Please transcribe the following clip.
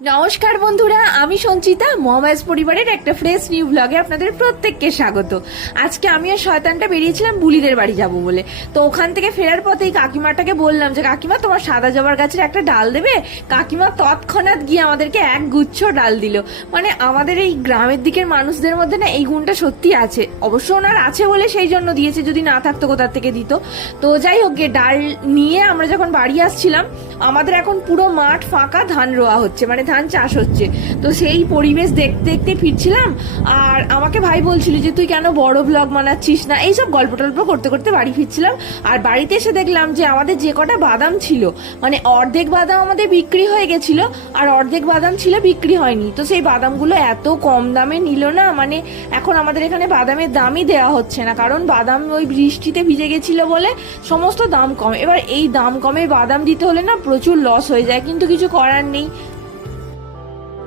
নমস্কার বন্ধুরা, আমি সঞ্চিতা। মহামায়াস পরিবারের একটা ফ্রেশ নিউ ব্লগে আপনাদের প্রত্যেককে স্বাগত। আজকে আমি আর শয়তানটা বেরিয়েছিলাম বুলিদের বাড়ি যাব বলে। তো ওখান থেকে ফেরার পথেই কাকিমাটাকে বললাম যে কাকিমা তোমার সাদা জবার গাছের একটা ডাল দেবে। কাকিমা তৎক্ষণাৎ গিয়ে আমাদেরকে এক গুচ্ছ ডাল দিল। মানে আমাদের এই গ্রামের দিকের মানুষদের মধ্যে না এই গুণটা সত্যি আছে। অবশ্য ওনার আছে বলে সেই জন্য দিয়েছে, যদি না থাকতো কোথার থেকে দিত। তো যাই হোক, গিয়ে ডাল নিয়ে আমরা যখন বাড়ি আসছিলাম, আমাদের এখন পুরো মাঠ ফাঁকা, ধান রোয়া হচ্ছে, মানে ধান চাষ হচ্ছে। তো সেই পরিবেশ দেখতে দেখতে ফিরছিলাম। আর আমাকে ভাই বলছিল যে তুই কেন বড় ব্লগ বানাচ্ছিস না, এইসব গল্প টল্প করতে করতে বাড়ি ফিরছিলাম। আর বাড়িতে এসে দেখলাম যে আমাদের যে কটা বাদাম ছিল, মানে অর্ধেক বাদাম আমাদের বিক্রি হয়ে গেছিল আর অর্ধেক বাদাম ছিল বিক্রি হয়নি। তো সেই বাদামগুলো এত কম দামে নিল না, মানে এখন আমাদের এখানে বাদামের দামই দেওয়া হচ্ছে না, কারণ বাদাম ওই বৃষ্টিতে ভিজে গেছিল বলে সমস্ত দাম কম। এবার এই দাম কমে বাদাম দিতে হলে না প্রচুর লস হয়ে যায়, কিন্তু কিছু করার নেই।